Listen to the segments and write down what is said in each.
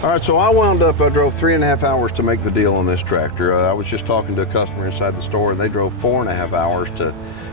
All right, so I wound up, I drove 3.5 hours to make the deal on this tractor. I was just talking to a customer inside the store, and they drove 4.5 hours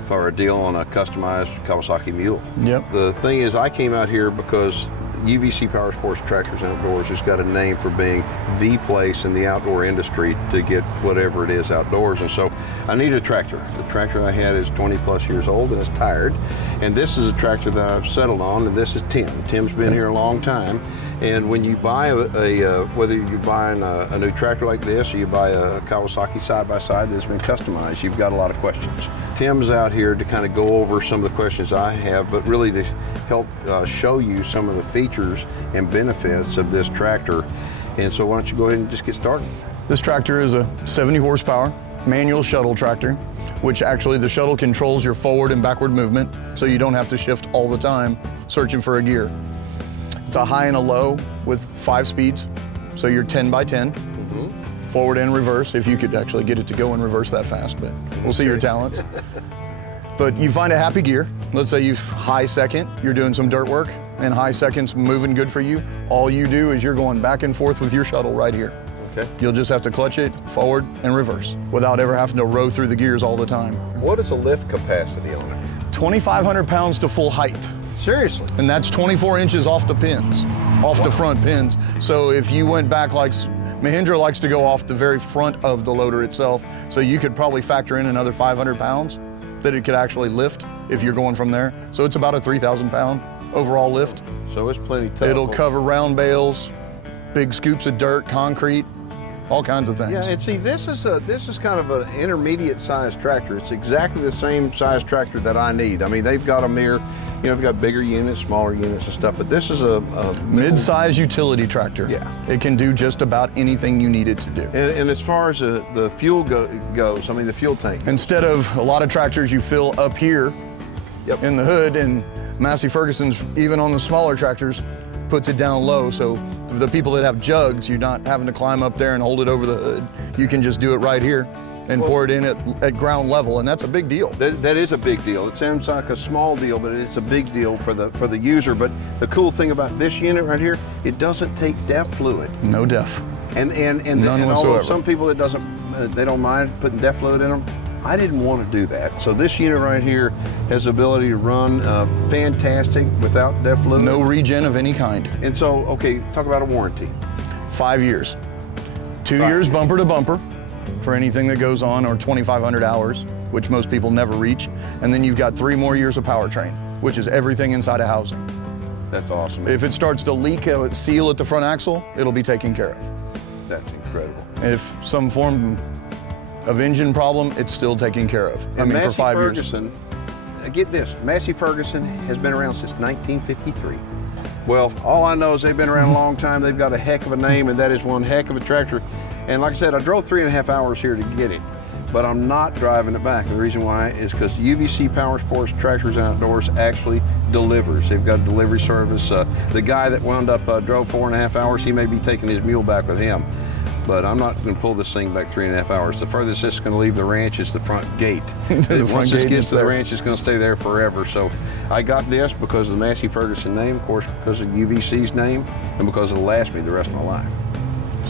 for a deal on a customized Kawasaki mule. Yep. The thing is, I came out here because UVC Power Sports Tractors Outdoors has got a name for being the place in the outdoor industry to get whatever it is outdoors, and so I needed a tractor. The tractor I had is 20 plus years old and it's tired, and this is a tractor that I've settled on, and this is Tim. Tim's been here a long time, and when you buy whether you're buying a new tractor like this or you buy a Kawasaki side-by-side that's been customized, you've got a lot of questions. Tim's out here to kind of go over some of the questions I have, but really to help show you some of the features and benefits of this tractor. And so why don't you go ahead and just get started. This tractor is a 70 horsepower manual shuttle tractor, which actually the shuttle controls your forward and backward movement, so you don't have to shift all the time searching for a gear. It's a high and a low with 5 speeds, so you're 10 by 10. Forward and reverse, if you could actually get it to go in reverse that fast, but we'll see your talents. But you find a happy gear. Let's say you've high second, you're doing some dirt work, and high second's moving good for you. All you do is you're going back and forth with your shuttle right here. Okay. You'll just have to clutch it forward and reverse without ever having to row through the gears all the time. What is the lift capacity on it? 2,500 pounds to full height. Seriously? And that's 24 inches off the pins, off the front pins. So if you went back, like Mahindra likes to go off the very front of the loader itself, so you could probably factor in another 500 pounds that it could actually lift if you're going from there. So it's about a 3,000 pound overall lift. So it's plenty tough. It'll cover round bales, big scoops of dirt, concrete, all kinds of things. Yeah, and see, this is kind of an intermediate sized tractor. It's exactly the same size tractor that I need. I mean, they've got them here, you know, they've got bigger units, smaller units and stuff, but this is a mid-size utility tractor. Yeah. It can do just about anything you need it to do. And as far as the fuel goes, I mean, the fuel tank. Instead of a lot of tractors you fill up here in the hood, and Massey Ferguson's, even on the smaller tractors, puts it down low, so the people that have jugs, you're not having to climb up there and hold it over the hood. You can just do it right here and pour it in at ground level, and that's a big deal. That is a big deal. It sounds like a small deal, but it's a big deal for the user. But the cool thing about this unit right here, it doesn't take DEF fluid. No DEF. And None although whatsoever. some people they don't mind putting DEF fluid in them, I didn't want to do that. So this unit right here has the ability to run fantastic without DEF fluid. No regen of any kind. And so, okay, talk about a warranty. 5 years. 2 years bumper to bumper for anything that goes on, or 2,500 hours, which most people never reach. And then you've got 3 more years of powertrain, which is everything inside a housing. That's awesome. If it starts to leak a seal at the front axle, it'll be taken care of. That's incredible. If some form of engine problem, it's still taken care of. And for 5 years. Ferguson, get this, Massey Ferguson has been around since 1953. Well, all I know is they've been around a long time. They've got a heck of a name, and that is one heck of a tractor. And like I said, I drove 3.5 hours here to get it, but I'm not driving it back. And the reason why is because UVC Power Sports Tractors Outdoors actually delivers. They've got a delivery service. The guy that wound up drove 4.5 hours, he may be taking his mule back with him. But I'm not going to pull this thing back 3.5 hours. The furthest it's going to leave the ranch is the front gate. Once this gets to the ranch, it's going to stay there forever. So I got this because of the Massey Ferguson name, of course, because of UVC's name, and because it'll last me the rest of my life.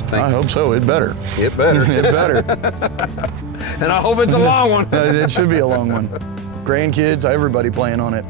So I hope so. It better. It better. It better. And I hope it's a long one. It should be a long one. Grandkids, everybody playing on it.